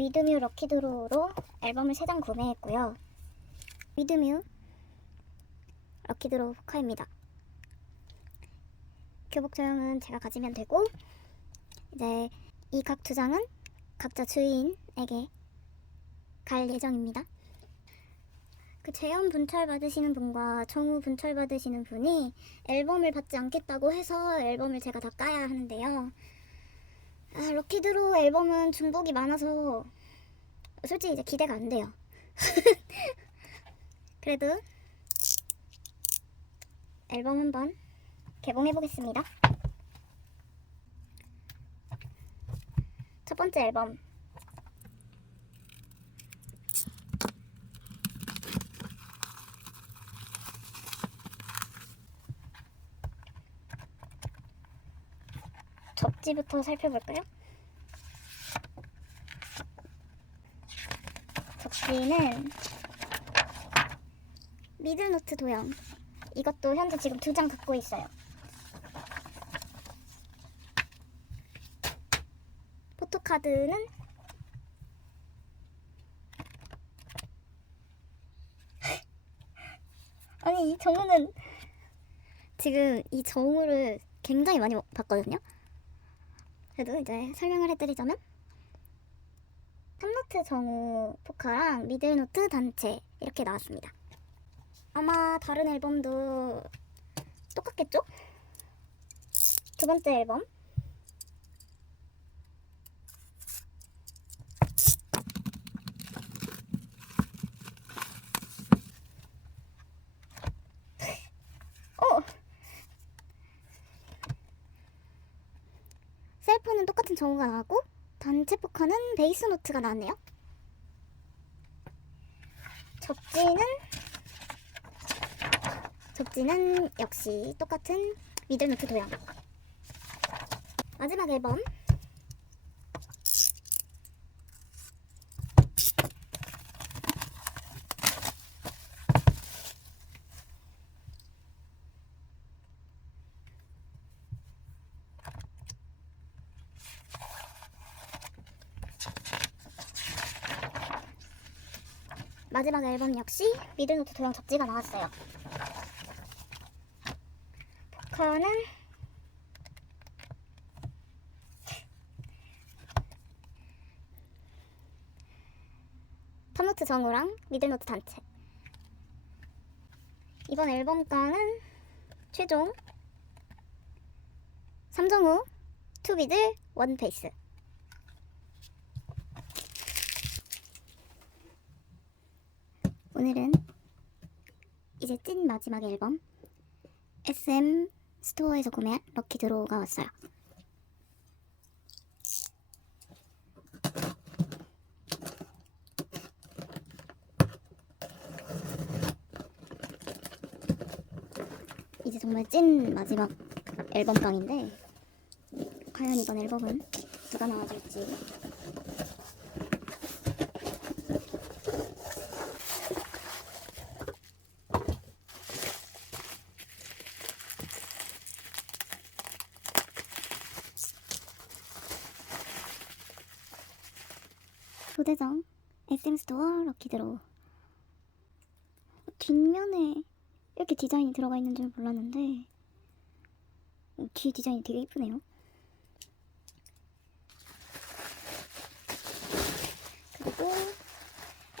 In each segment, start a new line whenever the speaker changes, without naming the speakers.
위드뮤 럭키드로우로 앨범을 3장 구매했고요. 위드뮤 럭키드로우 포카입니다. 교복 저형은 제가 가지면 되고 이제 이 각 두 장은 각자 주인에게 갈 예정입니다. 그 재현 분철 받으시는 분과 정우 분철 받으시는 분이 앨범을 받지 않겠다고 해서 앨범을 제가 다 까야 하는데요. 아, 럭키드로 앨범은 중복이 많아서 솔직히 이제 기대가 안 돼요. 그래도 앨범 한번 개봉해 보겠습니다. 첫 번째 앨범 접지부터 살펴볼까요? 접지는 미들노트 도형 이것도 현재 지금 두 장 갖고 있어요. 포토카드는 아니 이 정우는 지금 이 정우를 굉장히 많이 봤거든요. 그래도 이제 설명을 해드리자면 탑노트 정우 포카랑 미들노트 단체 이렇게 나왔습니다. 아마 다른 앨범도 똑같겠죠? 두 번째 앨범 어! 셀프는 똑같은 정우가 나왔고 단체 포카는 베이스 노트가 나왔네요. 접지는 접지는 역시 똑같은 미들노트 도형. 마지막 앨범 마지막 앨범 역시 미들노트 도형 접지가 나왔어요. 포카는 탑노트 정우랑 미들노트 단체. 이번 앨범가는 최종 삼정우 투비들 원페이스. 오늘은 이제 찐 마지막 앨범 SM 스토어에서 구매한 럭키 드로우가 왔어요. 이제 정말 찐 마지막 앨범깡인데 과연 이번 앨범은 누가 나와줄지 대장 SM 스토어 럭키드로우 뒷면에 이렇게 디자인이 들어가 있는 줄 몰랐는데 어, 뒤에 디자인이 되게 이쁘네요. 그리고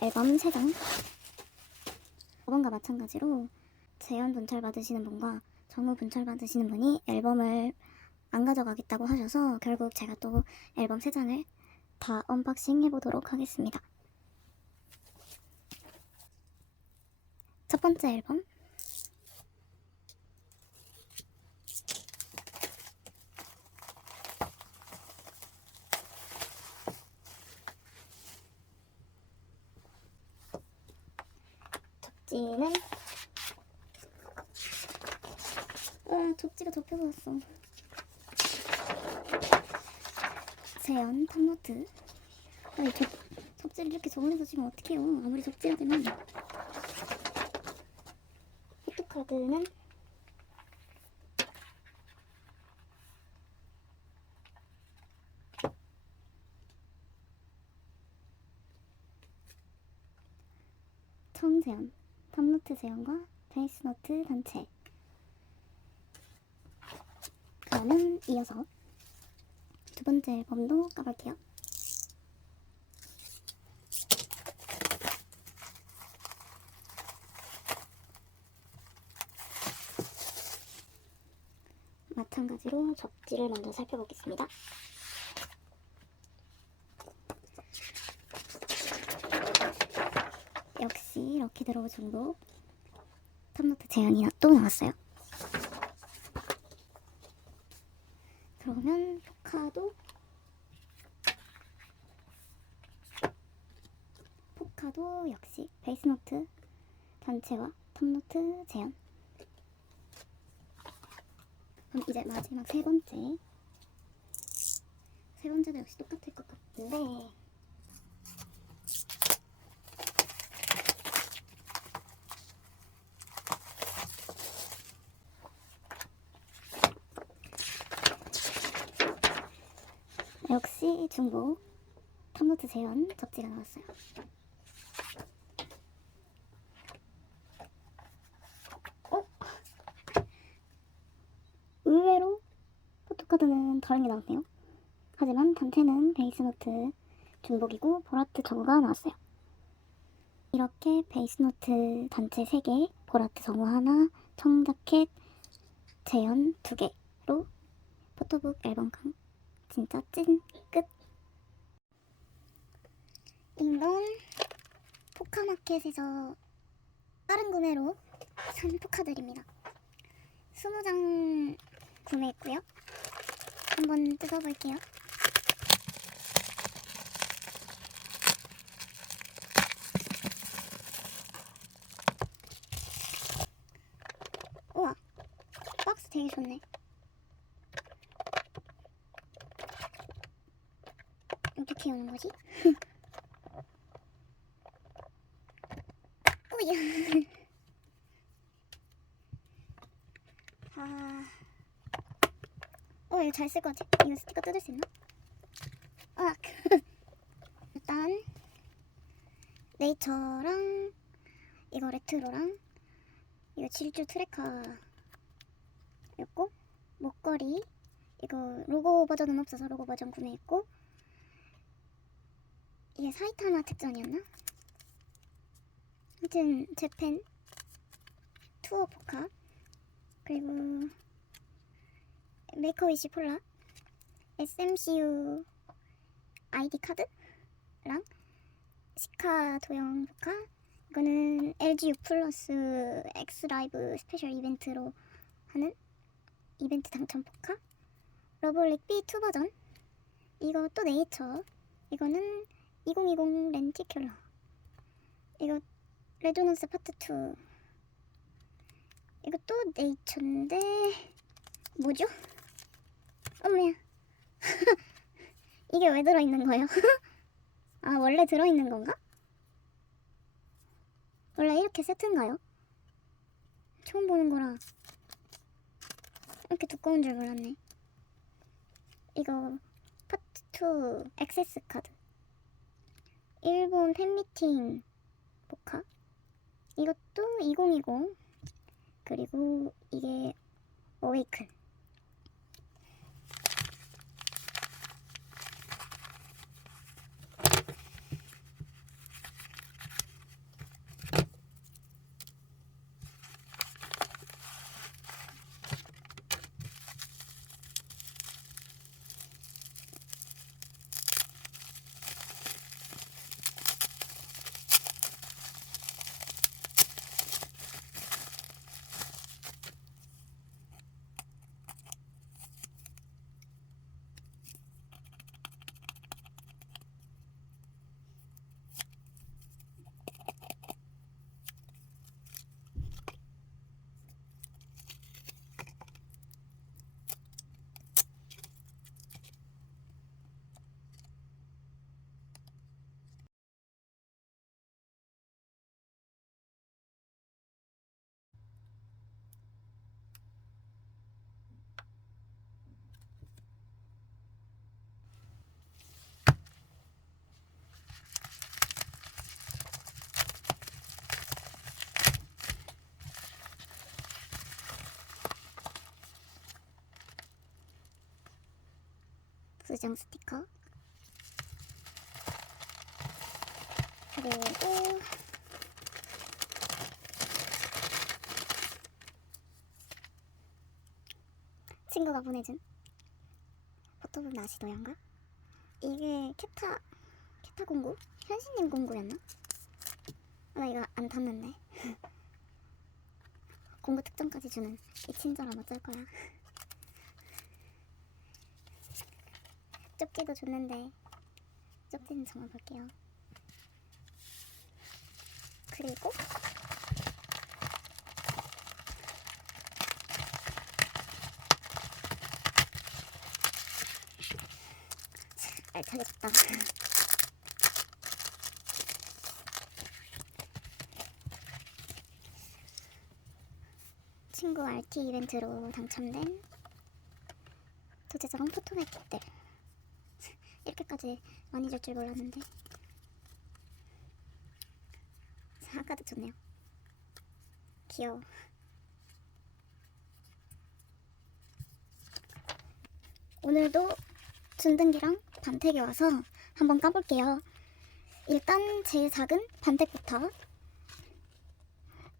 앨범 3장. 저번과 마찬가지로 재현 분철 받으시는 분과 정우 분철 받으시는 분이 앨범을 안 가져가겠다고 하셔서 결국 제가 또 앨범 3장을 다 언박싱 해보도록 하겠습니다. 첫 번째 앨범 접지는 아 접지가 접혀버렸어 제한 탑노트. 아, 이렇게 접지를 이렇게 정리해서 지금 어떡해요? 아무리 접지가 되면 포토카드는? 천세연 탑노트 세연과 베이스노트 단체. 그러면 이어서. 두 번째 앨범도 까볼게요. 마찬가지로 접지를 먼저 살펴보겠습니다. 역시 이렇게 들어올 정도 탑노트 제안이 또 나왔어요. 그러면 포카도 포카도 역시 베이스노트 단체와 탑노트 제안 그럼 이제 마지막 세 번째. 세 번째도 역시 똑같을 것 같은데 역시 중복 재현 접지가 나왔어요. 어? 의외로 포토카드는 다른 게 나왔네요. 하지만 단체는 베이스노트 중복이고 보라트 정우가 나왔어요. 이렇게 베이스노트 단체 3개, 보라트 정우 하나, 청자켓 재현 2개로 포토북 앨범 강 진짜 찐 끝. 이건 포카마켓에서 빠른 구매로 산 포카들입니다. 20장 구매했고요. 한번 뜯어볼게요. 우와, 박스 되게 좋네. 어떻게 여는 거지? 오야. 아, 어 이거 잘쓸것 같아. 이거 스티커 뜯을 수 있나? 아, 일단 네이처랑 이거 레트로랑 이거 질주 트래커였고 목걸이 이거 로고 버전은 없어서 로고 버전 구매했고 이게 사이타마 특전이었나? 하여튼 재팬 투어 포카 그리고 메이커위시 폴라 SMCU 아이디 카드랑 시카 도형 포카 이거는 LGU 플러스 X 라이브 스페셜 이벤트로 하는 이벤트 당첨 포카 러블릭 B2 버전 이거 또 네이처 이거는 2020 렌티큘러 이거 레조넌스 파트 2 이것도 네이처인데 뭐죠? 어머야 이게 왜 들어있는 거예요? 아 원래 들어있는 건가? 원래 이렇게 세트인가요? 처음 보는 거라 이렇게 두꺼운 줄 몰랐네 이거 파트 2 액세스 카드 일본 팬미팅 포카 이것도 2020 그리고 이게 어웨이큰 수정 스티커. 그리고 친구가 보내준 포토북 나시 도양가 이게 캡타 캡타 공구? 현신님 공구였나? 나 이거 안 탔는데. 공구 특전까지 주는 이 친절함 어쩔 거야 쪽지도 줬는데 쪽지는 정말 볼게요. 그리고 알차게 줬다. 친구 RT 이벤트로 당첨된 도제자랑 포토백들 이렇게까지 많이 줄 줄 몰랐는데. 아까도 좋네요. 귀여워. 오늘도 준등기랑 반택이 와서 한번 까볼게요. 일단 제일 작은 반택부터.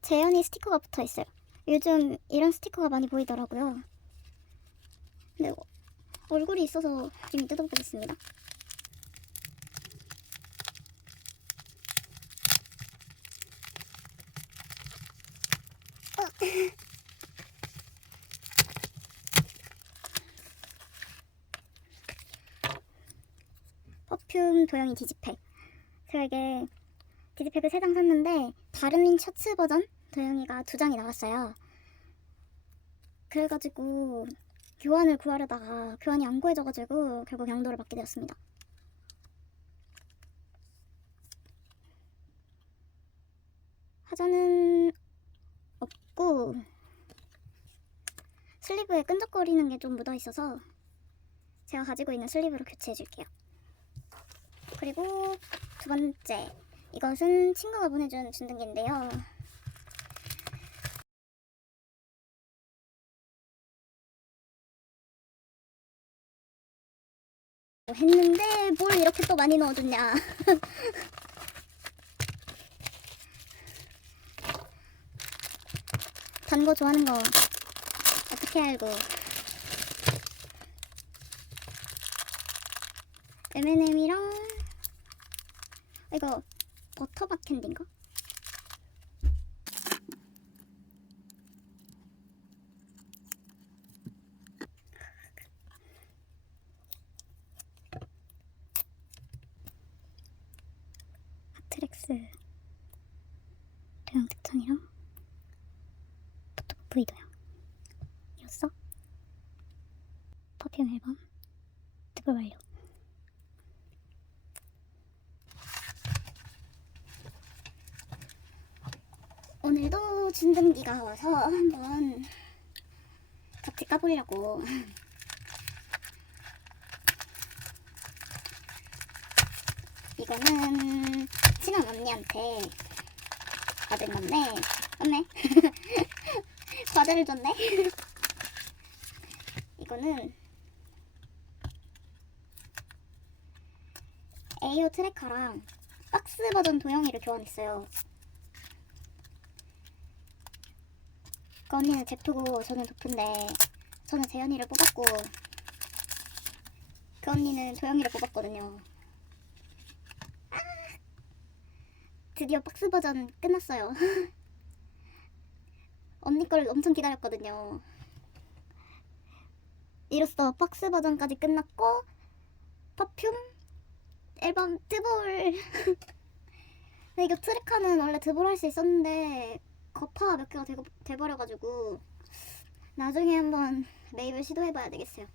재현이 스티커가 붙어 있어요. 요즘 이런 스티커가 많이 보이더라고요. 근데 얼굴이 있어서 좀 뜯어보겠습니다. 어. 퍼퓸 도영이 디지팩. 제가 이게 디지팩을 3장 샀는데 다른 셔츠 버전 도영이가 두 장이 나왔어요. 그래가지고 교환을 구하려다가 교환이 안 구해져가지고 결국 양도를 받게 되었습니다. 하자는 없고 슬리브에 끈적거리는 게 좀 묻어 있어서 제가 가지고 있는 슬리브로 교체해 줄게요. 그리고 두 번째 이것은 친구가 보내준 준등기인데요. 했는데 뭘 이렇게 또 많이 넣어줬냐 단 거 좋아하는 거 어떻게 알고? M&M이랑 이거 버터박 캔디인가? 하트렉스. 도형 특전이랑 도형 이었어? 퍼퓸 앨범? 득을 완료 오늘도 준등기가 와서 한번 같이 까보려고. 이거는 친한 언니한테 받은 건데 없네 과자를 줬네. 이거는 에이오 트래커랑 박스 버전 도형이를 교환했어요. 그 언니는 제프고 저는 도프인데 저는 재현이를 뽑았고 그 언니는 도영이를 뽑았거든요. 드디어 박스 버전 끝났어요. 언니 걸 엄청 기다렸거든요. 이로써 박스 버전까지 끝났고 퍼퓸 앨범 드볼 이거 트랙하는 원래 드볼 할 수 있었는데 거파가 몇 개가 되고, 돼버려가지고 나중에 한번 메이블 시도해봐야 되겠어요.